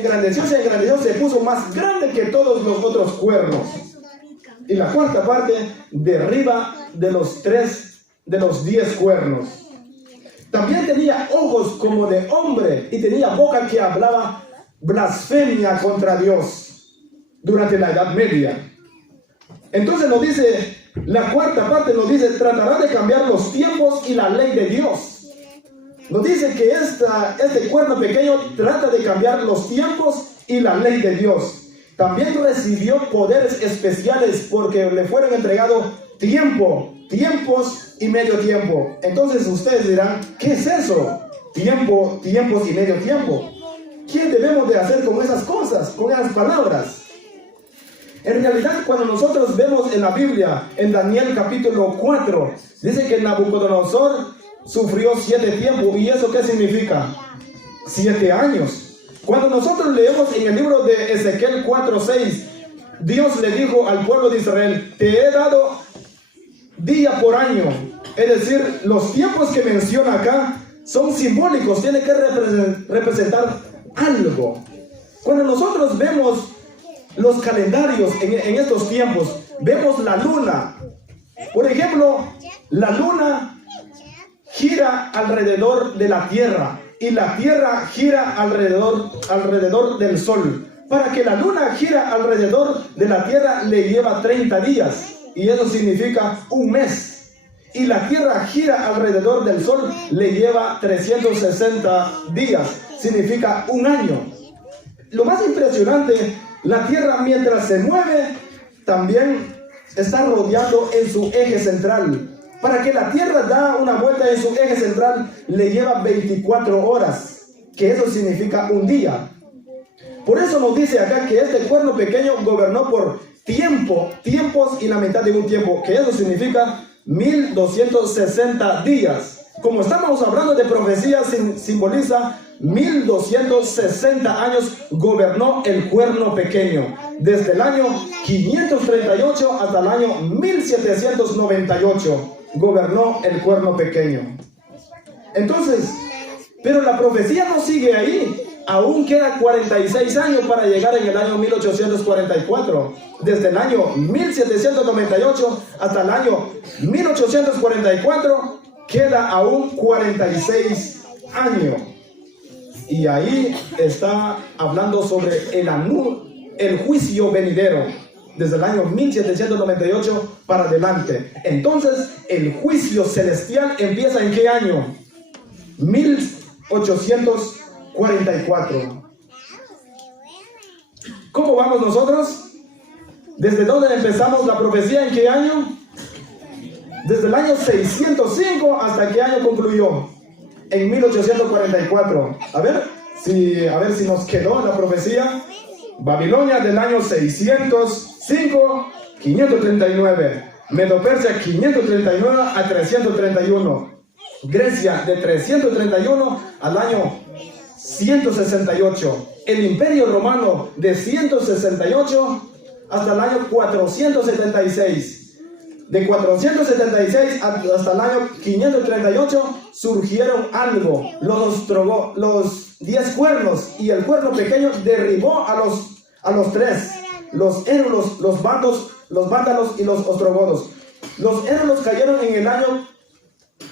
engrandeció, se puso más grande que todos los otros cuernos. Y la cuarta parte derriba de los 10 cuernos. También tenía ojos como de hombre y tenía boca que hablaba blasfemia contra Dios durante la Edad Media. Entonces nos dice, la cuarta parte nos dice, tratará de cambiar los tiempos y la ley de Dios. Nos dice que este cuerno pequeño trata de cambiar los tiempos y la ley de Dios. También recibió poderes especiales porque le fueron entregados tiempos y medio tiempo. Entonces ustedes dirán, ¿qué es eso? Tiempos y medio tiempo. ¿Qué debemos de hacer con esas cosas, con esas palabras? En realidad, cuando nosotros vemos en la Biblia, en Daniel capítulo 4, dice que Nabucodonosor sufrió 7 tiempos. ¿Y eso qué significa? 7 años. Cuando nosotros leemos en el libro de Ezequiel 4:6, Dios le dijo al pueblo de Israel, te he dado día por año. Es decir, los tiempos que menciona acá son simbólicos, tiene que representar algo. Cuando nosotros vemos los calendarios en estos tiempos, vemos la luna. Por ejemplo, la luna gira alrededor de la tierra y la tierra gira alrededor del sol. Para que la luna gira alrededor de la tierra le lleva 30 días y eso significa un mes. Y la tierra gira alrededor del sol le lleva 360 días, significa un año. Lo más impresionante, la tierra mientras se mueve también está rodeando en su eje central. Para que la tierra da una vuelta en su eje central le lleva 24 horas, que eso significa un día. Por eso nos dice acá que este cuerno pequeño gobernó por tiempos y la mitad de un tiempo, que eso significa 1260 días. Como estamos hablando de profecía, simboliza 1260 años gobernó el cuerno pequeño, desde el año 538 hasta el año 1798 gobernó el cuerno pequeño. Entonces, pero la profecía no sigue ahí. Aún queda 46 años para llegar en el año 1844. Desde el año 1798 hasta el año 1844 queda aún 46 años. Y ahí está hablando sobre el juicio venidero, desde el año 1798 para adelante. Entonces, el juicio celestial empieza ¿en qué año? 1844. ¿Cómo vamos nosotros? ¿Desde dónde empezamos la profecía? ¿En qué año? Desde el año 605 hasta qué año concluyó. En 1844. A ver si nos quedó la profecía. Babilonia del año 605, 539. Medo-Persia 539 a 331. Grecia de 331 al año 168. El Imperio Romano de 168 hasta el año 476. De 476 hasta el año 538 surgieron algo. Los 10 cuernos y el cuerno pequeño derribó a los 3. Los érulos, los vándalos y los ostrogodos. Los érulos cayeron en el año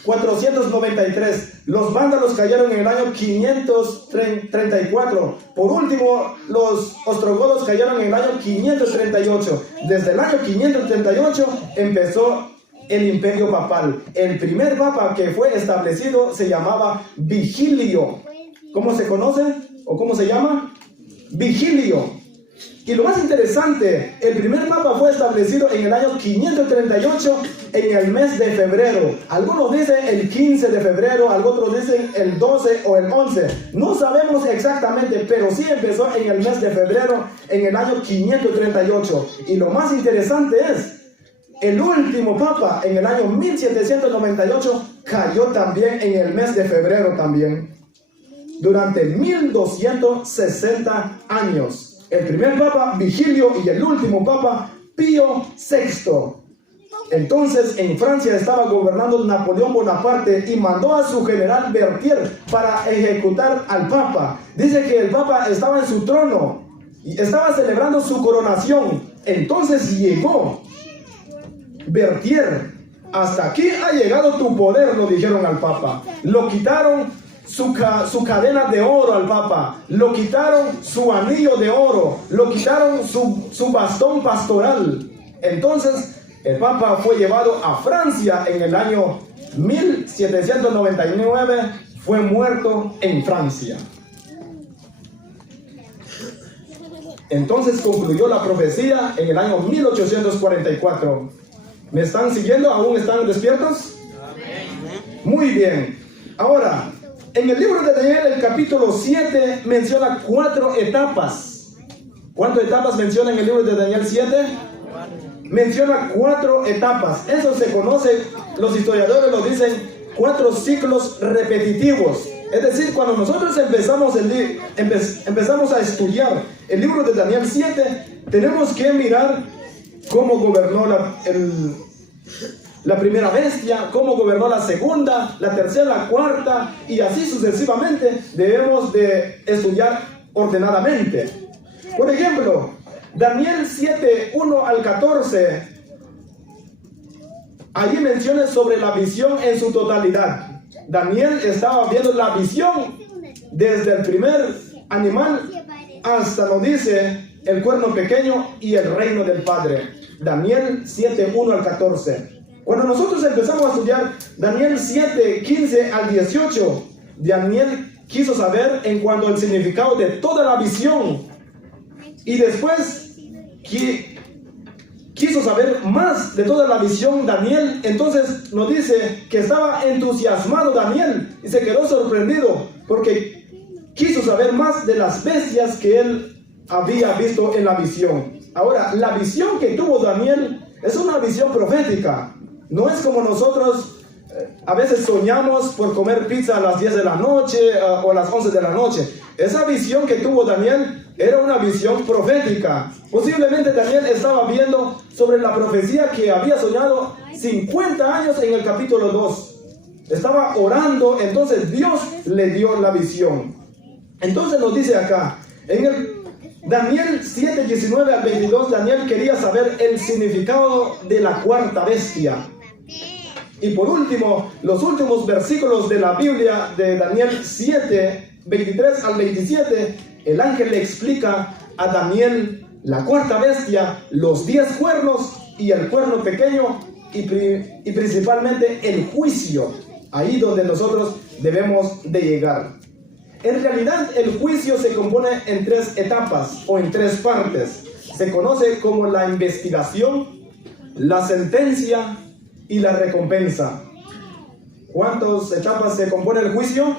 493. Los vándalos cayeron en el año 534. Por último, los ostrogodos cayeron en el año 538. Desde el año 538 empezó el imperio papal. El primer papa que fue establecido se llamaba Vigilio. ¿Cómo se conoce? ¿O cómo se llama? Vigilio. Y lo más interesante, el primer papa fue establecido en el año 538 en el mes de febrero. Algunos dicen el 15 de febrero, algunos dicen el 12 o el 11. No sabemos exactamente, pero sí empezó en el mes de febrero en el año 538. Y lo más interesante es, el último papa en el año 1798 cayó también en el mes de febrero también. Durante 1260 años. El primer papa, Vigilio, y el último papa, Pío VI. Entonces en Francia estaba gobernando Napoleón Bonaparte y mandó a su general Berthier para ejecutar al Papa. Dice que el Papa estaba en su trono y estaba celebrando su coronación. Entonces llegó Berthier. Hasta aquí ha llegado tu poder, lo dijeron al Papa. Lo quitaron su cadena de oro al Papa, lo quitaron su anillo de oro, lo quitaron su bastón pastoral. Entonces el Papa fue llevado a Francia en el año 1799, fue muerto en Francia. Entonces concluyó la profecía en el año 1844. ¿Me están siguiendo? ¿Aún están despiertos? Muy bien. Ahora, en el libro de Daniel, el capítulo 7 menciona 4 etapas. ¿Cuántas etapas menciona en el libro de Daniel 7? Menciona 4 etapas. Eso se conoce, los historiadores lo dicen, 4 ciclos repetitivos. Es decir, cuando nosotros empezamos a estudiar el libro de Daniel 7, tenemos que mirar cómo gobernó la primera bestia, cómo gobernó la segunda, la tercera, la cuarta, y así sucesivamente. Debemos de estudiar ordenadamente. Por ejemplo, Daniel 7, 1 al 14, allí menciona sobre la visión en su totalidad. Daniel estaba viendo la visión desde el primer animal hasta, nos dice, el cuerno pequeño y el reino del Padre. Daniel 7, 1 al 14. Cuando nosotros empezamos a estudiar Daniel 7, 15 al 18, Daniel quiso saber en cuanto al significado de toda la visión. Y después quiso saber más de toda la visión Daniel. Entonces nos dice que estaba entusiasmado Daniel y se quedó sorprendido porque quiso saber más de las bestias que él había visto en la visión. Ahora, la visión que tuvo Daniel es una visión profética. No es como nosotros a veces soñamos por comer pizza a las 10 de la noche o a las 11 de la noche. Esa visión que tuvo Daniel era una visión profética. Posiblemente Daniel estaba viendo sobre la profecía que había soñado 50 años en el capítulo 2. Estaba orando, entonces Dios le dio la visión. Entonces nos dice acá, en el Daniel 7, 19 al 22, Daniel quería saber el significado de la cuarta bestia. Y por último, los últimos versículos de la Biblia de Daniel 7, 23 al 27, el ángel le explica a Daniel la cuarta bestia, los 10 cuernos y el cuerno pequeño y principalmente el juicio, ahí donde nosotros debemos de llegar. En realidad el juicio se compone en 3 etapas o en 3 partes. Se conoce como la investigación, la sentencia y la recompensa. ¿Cuántas etapas se compone el juicio?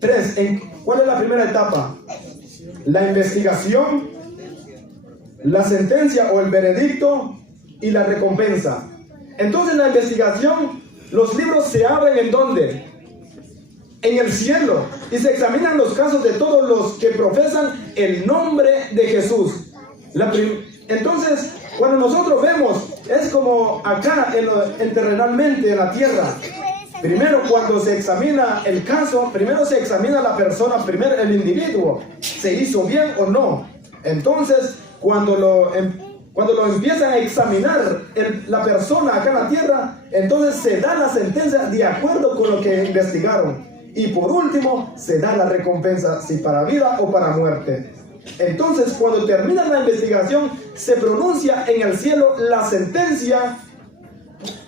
3. ¿Cuál es la primera etapa? La investigación, la sentencia o el veredicto y la recompensa. Entonces, la investigación, los libros se abren ¿en dónde? En el cielo, y se examinan los casos de todos los que profesan el nombre de Jesús. Entonces, cuando nosotros vemos, es como acá terrenalmente en la tierra. Primero, cuando se examina el caso, primero se examina la persona, primero el individuo, ¿se hizo bien o no? Entonces, cuando lo empiezan a examinar la persona acá en la tierra, entonces se da la sentencia de acuerdo con lo que investigaron. Y por último, se da la recompensa, si para vida o para muerte. Entonces, cuando termina la investigación, se pronuncia en el cielo la sentencia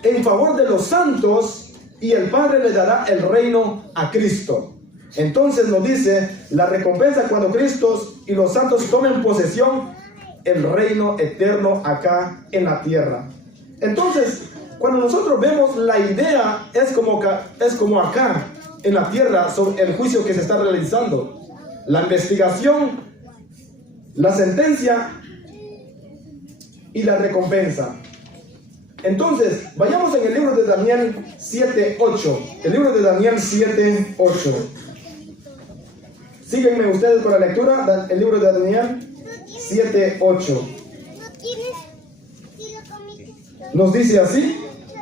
en favor de los santos y el Padre le dará el reino a Cristo. Entonces nos dice la recompensa cuando Cristo y los santos tomen posesión el reino eterno acá en la tierra. Entonces, cuando nosotros vemos la idea, es como acá en la tierra sobre el juicio que se está realizando. La investigación, la sentencia y la recompensa. Entonces, vayamos en el libro de Daniel 7:8. El libro de Daniel 7:8. Síguenme ustedes con la lectura. El libro de Daniel 7:8. nos dice así: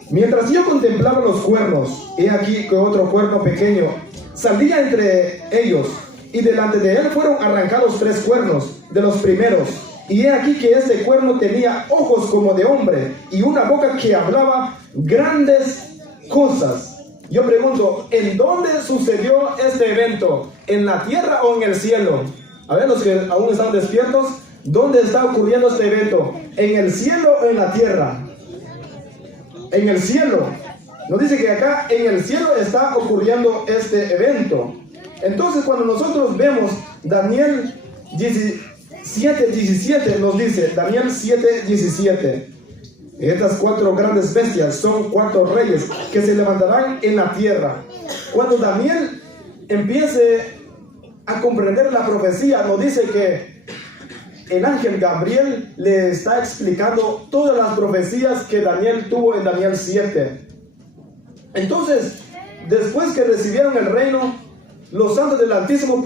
mientras yo contemplaba los cuernos, he aquí que otro cuerno pequeño salía entre ellos, y delante de él fueron arrancados 3 cuernos de los primeros. Y he aquí que este cuerno tenía ojos como de hombre, y una boca que hablaba grandes cosas. Yo pregunto, ¿en dónde sucedió este evento? ¿En la tierra o en el cielo? A ver, los que aún están despiertos, ¿dónde está ocurriendo este evento? ¿En el cielo o en la tierra? En el cielo. Nos dice que acá en el cielo está ocurriendo este evento. Entonces, cuando nosotros vemos Daniel 7:17, nos dice, Daniel 7:17, estas 4 grandes bestias son 4 reyes que se levantarán en la tierra. Cuando Daniel empiece a comprender la profecía, nos dice que el ángel Gabriel le está explicando todas las profecías que Daniel tuvo en Daniel 7. Entonces, después que recibieron el reino, los santos del Altísimo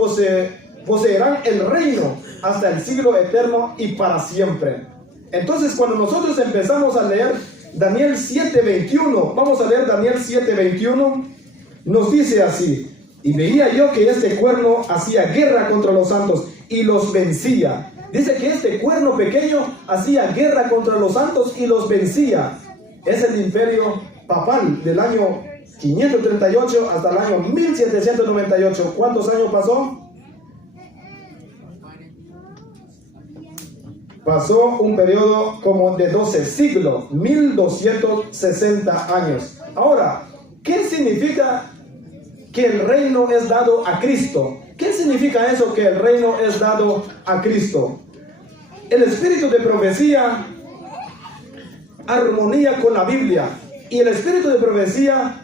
poseerán el reino hasta el siglo eterno y para siempre. Entonces, cuando nosotros empezamos a leer Daniel 7:21, vamos a leer Daniel 7:21, nos dice así: y veía yo que este cuerno hacía guerra contra los santos y los vencía. Dice que este cuerno pequeño hacía guerra contra los santos y los vencía. Es el imperio papal del año 538 hasta el año 1798. ¿Cuántos años pasó? Pasó un periodo como de 12 siglos, 1260 años. Ahora, ¿qué significa que el reino es dado a Cristo? ¿Qué significa eso, que el reino es dado a Cristo? El espíritu de profecía armonía con la Biblia, y el espíritu de profecía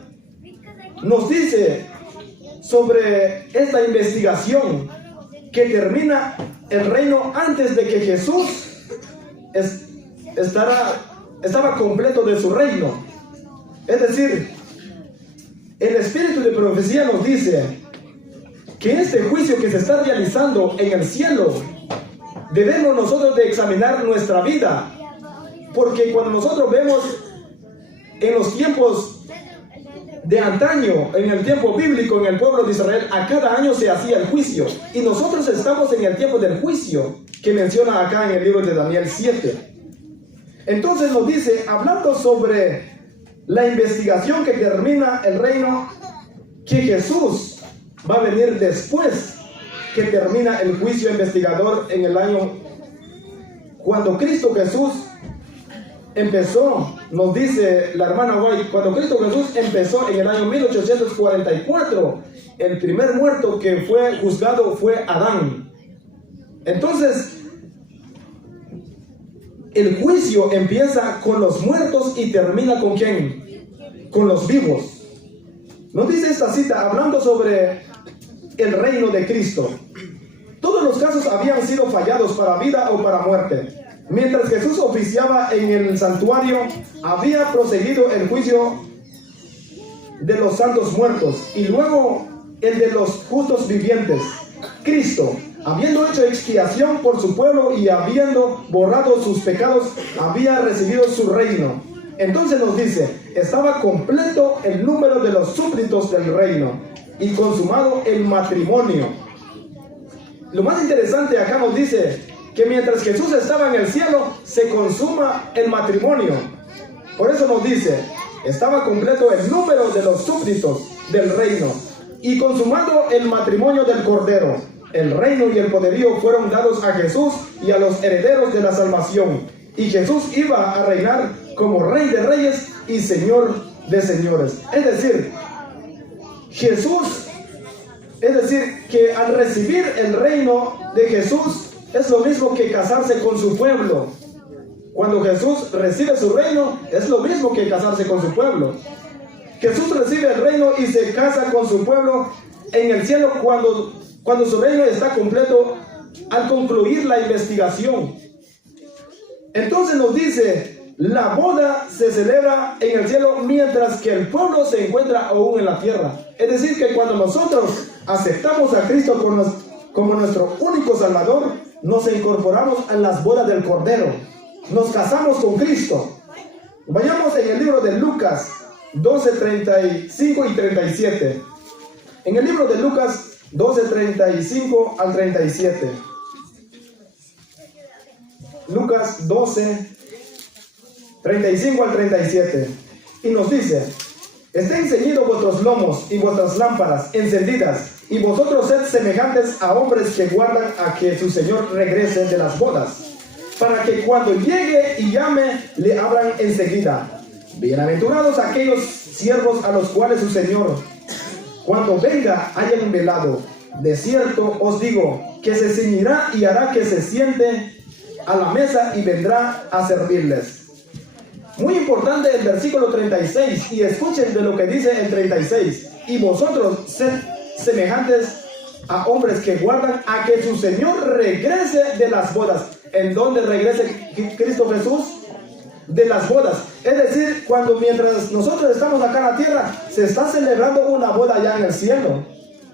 nos dice sobre esta investigación que termina el reino antes de que Jesús estaba completo de su reino. Es decir, el espíritu de profecía nos dice que este juicio que se está realizando en el cielo, debemos nosotros de examinar nuestra vida, porque cuando nosotros vemos en los tiempos de antaño, en el tiempo bíblico, en el pueblo de Israel, a cada año se hacía el juicio, y nosotros estamos en el tiempo del juicio que menciona acá en el libro de Daniel 7. Entonces nos dice, hablando sobre la investigación que termina el reino, que Jesús va a venir después que termina el juicio investigador en el año cuando Cristo Jesús empezó. Nos dice la hermana White, cuando Cristo Jesús empezó en el año 1844, el primer muerto que fue juzgado fue Adán. Entonces, el juicio empieza con los muertos y termina ¿con quién? Con los vivos. Nos dice esta cita, hablando sobre el reino de Cristo. Todos los casos habían sido fallados para vida o para muerte. Mientras Jesús oficiaba en el santuario, había proseguido el juicio de los santos muertos y luego el de los justos vivientes. Cristo, habiendo hecho expiación por su pueblo y habiendo borrado sus pecados, había recibido su reino. Entonces nos dice, estaba completo el número de los súbditos del reino y consumado el matrimonio. Lo más interesante acá nos dice que mientras Jesús estaba en el cielo, se consuma el matrimonio. Por eso nos dice, estaba completo el número de los súbditos del reino y consumado el matrimonio del Cordero. El reino y el poderío fueron dados a Jesús y a los herederos de la salvación. Y Jesús iba a reinar como Rey de Reyes y Señor de Señores. Es decir, Jesús, es decir, que al recibir el reino de Jesús, es lo mismo que casarse con su pueblo. Cuando Jesús recibe su reino, es lo mismo que casarse con su pueblo. Jesús recibe el reino y se casa con su pueblo en el cielo cuando su reino está completo al concluir la investigación. Entonces nos dice, la boda se celebra en el cielo mientras que el pueblo se encuentra aún en la tierra. Es decir, que cuando nosotros aceptamos a Cristo como nuestro único Salvador, nos incorporamos a las bodas del Cordero. Nos casamos con Cristo. Vayamos en el libro de Lucas 12, 35 y 37. En el libro de Lucas 12, 35 al 37. Lucas 12, 35 al 37. Y nos dice: estén ceñidos vuestros lomos y vuestras lámparas encendidas, y vosotros sed semejantes a hombres que guardan a que su Señor regrese de las bodas, para que cuando llegue y llame, le abran enseguida. Bienaventurados aquellos siervos a los cuales su Señor, cuando venga, hayan velado. De cierto os digo, que se ceñirá y hará que se siente a la mesa y vendrá a servirles. Muy importante el versículo 36, y escuchen de lo que dice el 36. Y vosotros sed semejantes a hombres que guardan a que su Señor regrese de las bodas. ¿En dónde regrese Cristo Jesús? De las bodas. Es decir, mientras nosotros estamos acá en la tierra, se está celebrando una boda allá en el cielo.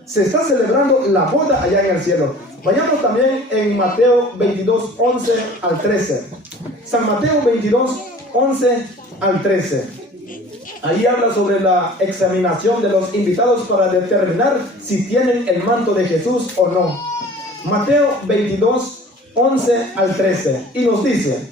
Se está celebrando la boda allá en el cielo. Vayamos también en Mateo 22, 11 al 13. San Mateo 22, 11 al 13. Ahí habla sobre la examinación de los invitados para determinar si tienen el manto de Jesús o no. Mateo 22, 11 al 13. Y nos dice: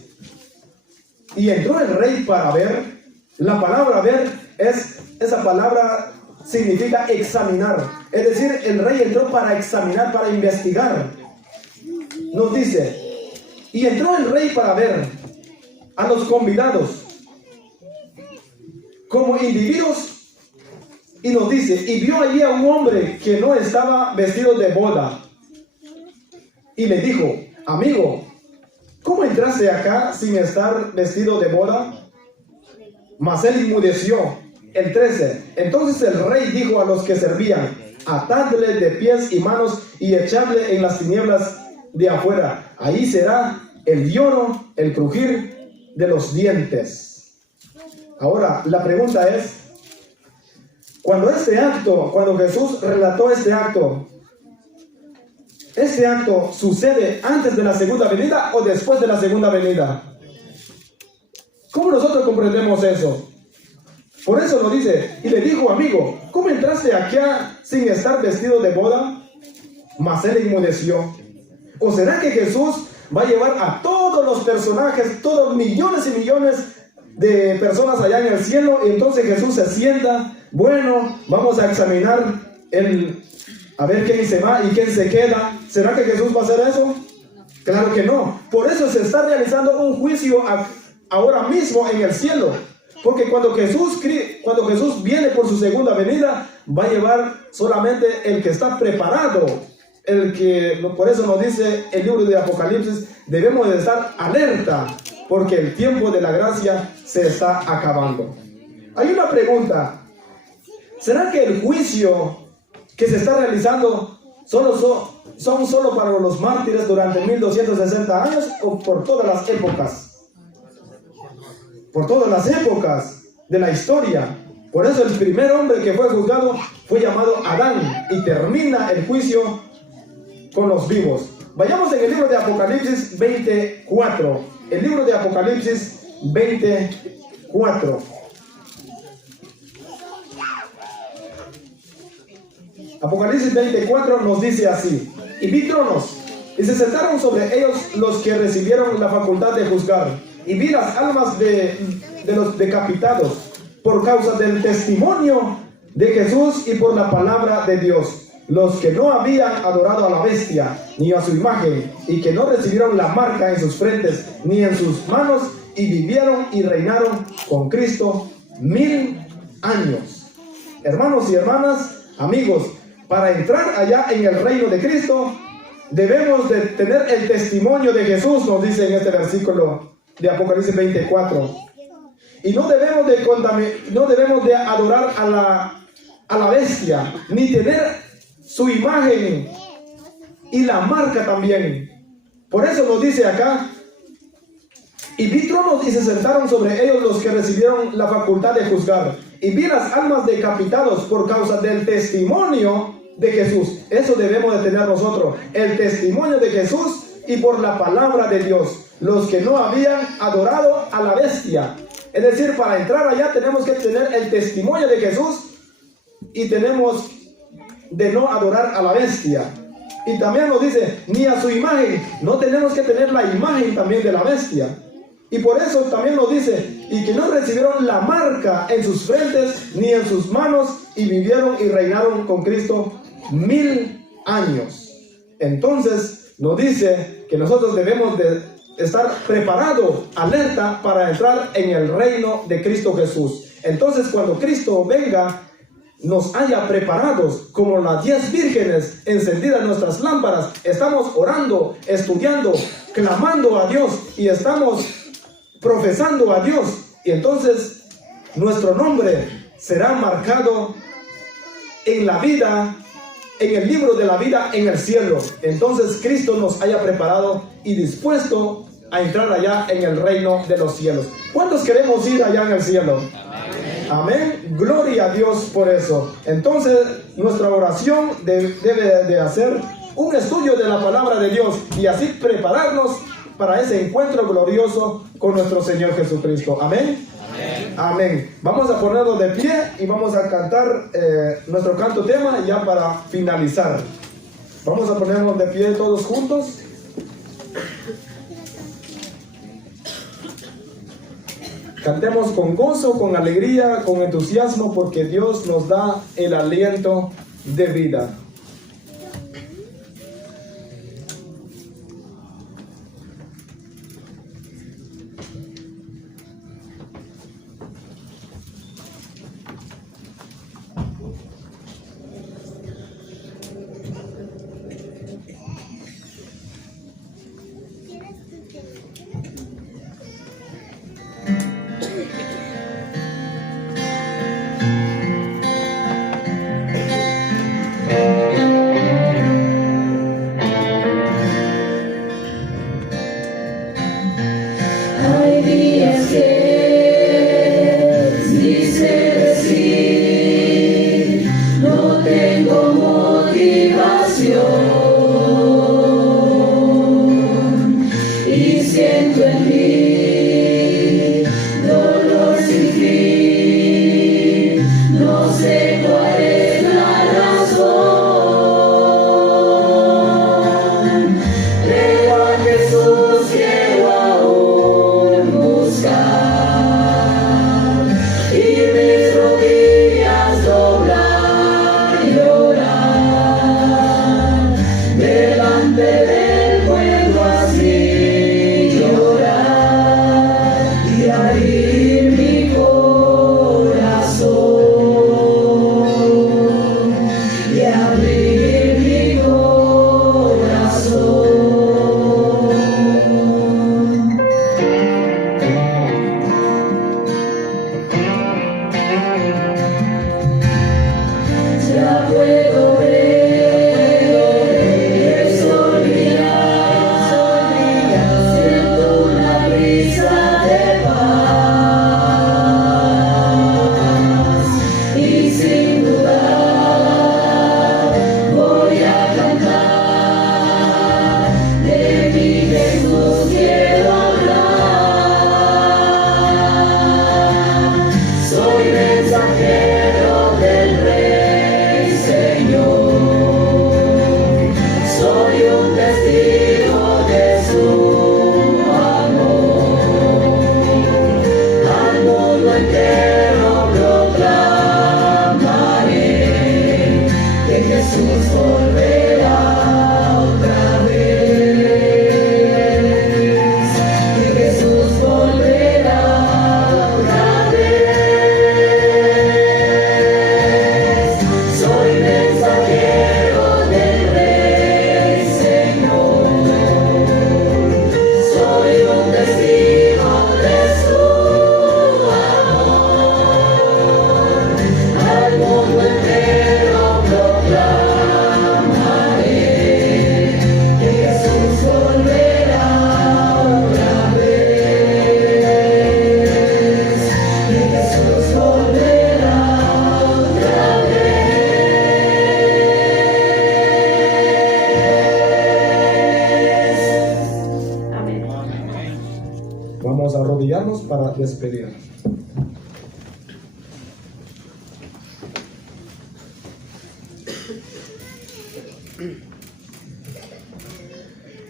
y entró el rey para ver. La palabra ver esa palabra significa examinar. Es decir, el rey entró para examinar, para investigar. Nos dice: y entró el rey para ver a los convidados como individuos, y nos dice: y vio allí a un hombre que no estaba vestido de boda, y le dijo: amigo, ¿cómo entraste acá sin estar vestido de boda? Mas él inmudeció. El 13. Entonces el rey dijo a los que servían: atadle de pies y manos y echadle en las tinieblas de afuera. Ahí será el lloro, el crujir de los dientes. Ahora, la pregunta es: cuando Jesús relató este acto sucede antes de la segunda venida o después de la segunda venida. ¿Cómo nosotros comprendemos eso? Por eso lo dice: y le dijo: amigo, ¿cómo entraste acá sin estar vestido de boda? Mas él inmudeció. ¿O será que Jesús va a llevar a todos los personajes, todos millones y millones de personas allá en el cielo, y entonces Jesús se sienta? Bueno, vamos a examinar a ver quién se va y quién se queda. ¿Será que Jesús va a hacer eso? Claro que no. Por eso se está realizando un juicio ahora mismo en el cielo. Porque cuando Jesús viene por su segunda venida, va a llevar solamente el que está preparado. Por eso nos dice el libro de Apocalipsis: debemos de estar alerta, porque el tiempo de la gracia se está acabando. Hay una pregunta: ¿será que el juicio que se está realizando son solo para los mártires durante 1260 años o por todas las épocas? Por todas las épocas de la historia. Por eso el primer hombre que fue juzgado fue llamado Adán, y termina el juicio con los vivos. Vayamos en el libro de Apocalipsis 24. El libro de Apocalipsis 24. Apocalipsis 24 nos dice así: y vi tronos, y se sentaron sobre ellos los que recibieron la facultad de juzgar. Y vi las almas de los decapitados por causa del testimonio de Jesús y por la palabra de Dios, los que no habían adorado a la bestia ni a su imagen, y que no recibieron la marca en sus frentes ni en sus manos, y vivieron y reinaron con Cristo 1000 años. Hermanos y hermanas, amigos, para entrar allá en el reino de Cristo, debemos de tener el testimonio de Jesús, nos dice en este versículo de Apocalipsis 24. Y no debemos de adorar a la bestia, ni tener su imagen y la marca también. Por eso nos dice acá: y vi tronos y se sentaron sobre ellos los que recibieron la facultad de juzgar. Y vi las almas decapitados por causa del testimonio de Jesús. Eso debemos de tener nosotros, el testimonio de Jesús y por la palabra de Dios. Los que no habían adorado a la bestia Es decir, para entrar allá tenemos que tener el testimonio de Jesús y tenemos de no adorar a la bestia. Y también nos dice, ni a su imagen. No tenemos que tener la imagen también de la bestia. Y por eso también nos dice, y que no recibieron la marca en sus frentes ni en sus manos, y vivieron y reinaron con Cristo 1000 años. Entonces nos dice que nosotros debemos de estar preparados, alerta, para entrar en el reino de Cristo Jesús. Entonces cuando Cristo venga, nos haya preparados como las 10 vírgenes encendidas nuestras lámparas. Estamos orando, estudiando, clamando a Dios y estamos profesando a Dios. Y entonces nuestro nombre será marcado en la vida, en el libro de la vida en el cielo. Entonces Cristo nos haya preparado y dispuesto a entrar allá en el reino de los cielos. ¿Cuántos queremos ir allá en el cielo? Amén. Gloria a Dios por eso. Entonces nuestra oración debe de hacer un estudio de la palabra de Dios y así prepararnos para ese encuentro glorioso con nuestro Señor Jesucristo. Amén. Amén. Amén. Vamos a ponernos de pie y vamos a cantar nuestro canto tema ya para finalizar. Vamos a ponernos de pie todos juntos. Cantemos con gozo, con alegría, con entusiasmo, porque Dios nos da el aliento de vida. apoyarnos para despedirnos.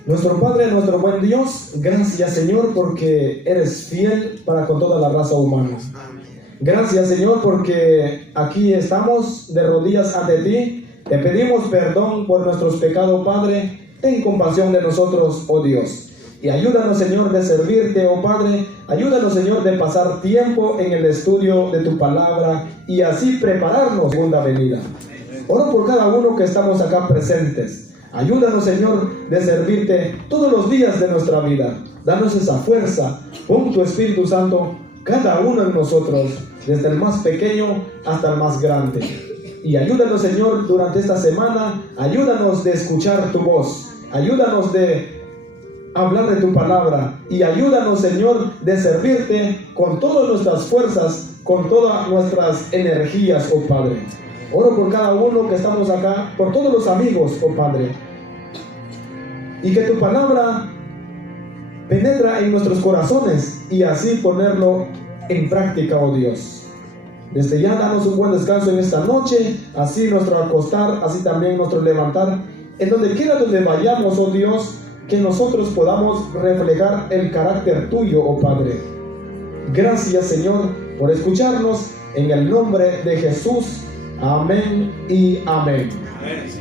Nuestro Padre, nuestro buen Dios, gracias Señor porque eres fiel para con toda la raza humana. Gracias Señor porque aquí estamos de rodillas ante ti. Te pedimos perdón por nuestros pecados, Padre. Ten compasión de nosotros, oh Dios. Y ayúdanos Señor de servirte, oh Padre. Ayúdanos Señor de pasar tiempo en el estudio de tu palabra y así prepararnos segunda venida. Oro por cada uno que estamos acá presentes. Ayúdanos, Señor, de servirte todos los días de nuestra vida. Danos esa fuerza. Pon tu Espíritu Santo cada uno de nosotros, desde el más pequeño hasta el más grande. Y ayúdanos, Señor, durante esta semana. Ayúdanos de escuchar tu voz. Ayúdanos de hablar de tu palabra. Y ayúdanos, Señor, de servirte con todas nuestras fuerzas, con todas nuestras energías, oh Padre. Oro por cada uno que estamos acá, por todos los amigos, oh Padre. Y que tu palabra penetra en nuestros corazones y así ponerlo en práctica, oh Dios. Desde ya danos un buen descanso en esta noche, así nuestro acostar, así también nuestro levantar. En donde quiera donde vayamos, oh Dios, que nosotros podamos reflejar el carácter tuyo, oh Padre. Gracias, Señor, por escucharnos. En el nombre de Jesús. Amén y amén. Amén.